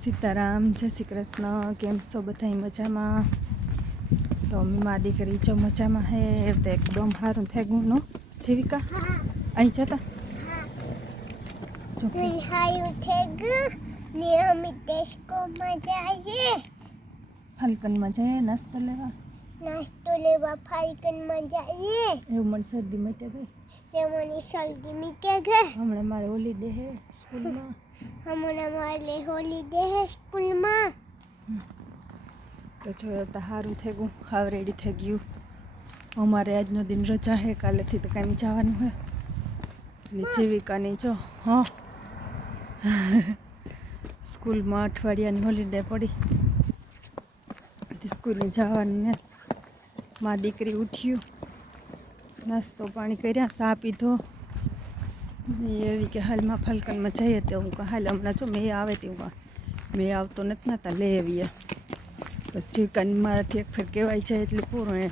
સીતારામ, જય શ્રી કૃષ્ણ. કેમ છો બધા મજામાં? તો અમે મારી દીકરી જો મજામાં હે તો એકદમ સારું થઈ ગયું નો જીવિકા અહીં જતા ફાલ્કનમાં જઈએ નાસ્તો લેવા ફાલ્કનમાં જઈએ એવું મને શરદી મટે ગઈ હમણાં મારે હોલીડે હે સ્કૂલમાં તો જો તો સારું થઈ ગયું હાવ રેડી થઈ ગયું અમારે આજનો દિન રજા હે કાલેથી તો કાંઈ જવાનું હે એટલે જીવિકાની જો હા સ્કૂલમાં અઠવાડિયાની હોલીડે પડી સ્કૂલે જવાનું ને મારી દીકરી ઉઠ્યું નાસ્તો પાણી કર્યા ચા પીધો એવી કે હાલમાં ફાલ્કનમાં જઈએ તો હું હાલ હમણાં જો મેં આવે તે હું મેં આવતો નથી નતા લઈ આવીએ પછી જીવિકાની મારાથી એક ફેર કહેવાય જાય એટલે પૂરું એ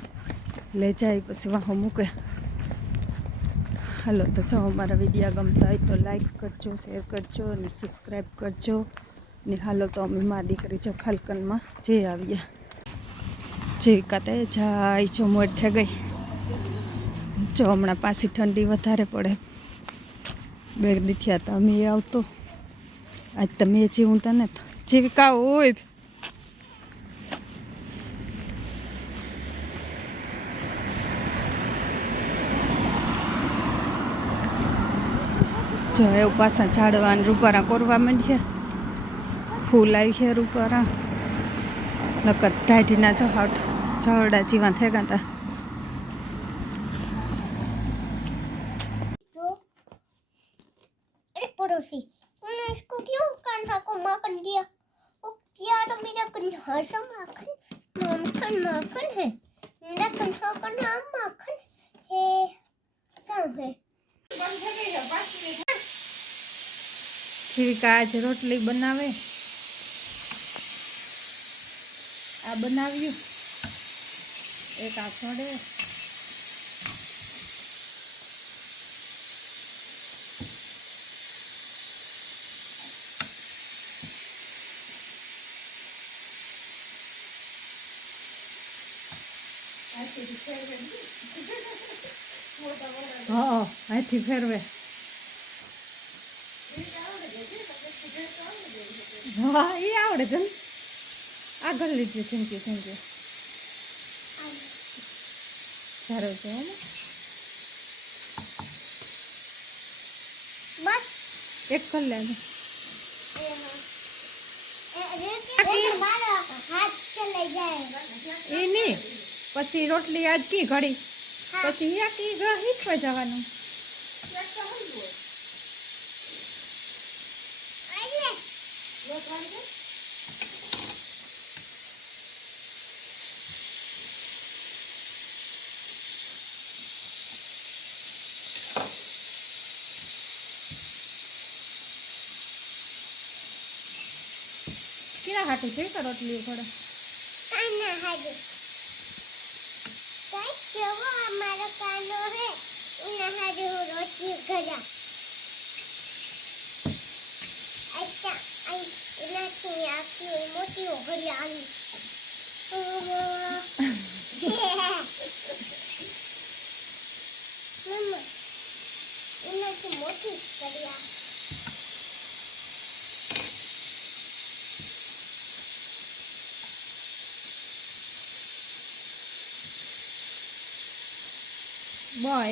લઈ જાય પછી વાહો મૂકે હાલો તો જો અમારા વિડીયો ગમતા હોય તો લાઈક કરજો શેર કરજો અને સબસ્ક્રાઈબ કરજો ને હાલો તો અમે મારી દીકરી જો ફાલ્કનમાં જઈ આવીએ જીવિકા તો જાય જો મોડ થઈ ગઈ જો હમણાં પાછી ઠંડી વધારે પડે બે દી થયા તો અમે આવતો આજ તમે જીવું તને તો જીવિકા હોય જો એવું પાછા ઝાડવા ને રૂપારા કોરવા માંડ્યા ફૂલ આવી છે રૂપારા નકર ઢાઢીના જો ઝાડા જીવા થઈ ગયા હતા पड़ोसी उन्होंने इसको क्यों कान्हा को माखन दिया? वो क्या तो मेरा कान्हा सा माखन माखन है मेरा कान्हा का नाम माखन है कहाँ है? જીવિકા આજ રોટલી બનાવે આ બનાવ્યું એક આ છોડે હા અહીંથી ફેરવે હા એ આવડે છે ને આગળ લીધું થેન્ક યુ સારું છે बस એક કર લે हाथ चले जाएगा એ નહીં પછી રોટલી આજ કી ઘડી પછી યા કી હીઠવા જવાનું કેના હાટું છે કે રોટલી પડે कान्हा हाथू जो वो हमारा कानो है उन्हें हाथू रोटी गया अच्छा इन्हें की आपकी मोटी हो गई आली मम्मा इन्हें की मोटी करिया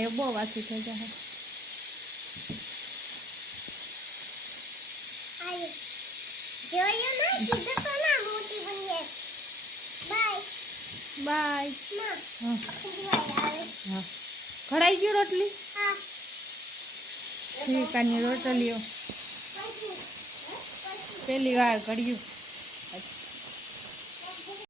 બહુ વાસી થઈ જાય आई જોયું ના કીધું તો ના મોટી બની બાય બાય માં હા આવે હા ઘડાઈ ગયું રોટલી હા જીવિકાની રોટલીઓ પહેલી વાર ઘડ્યું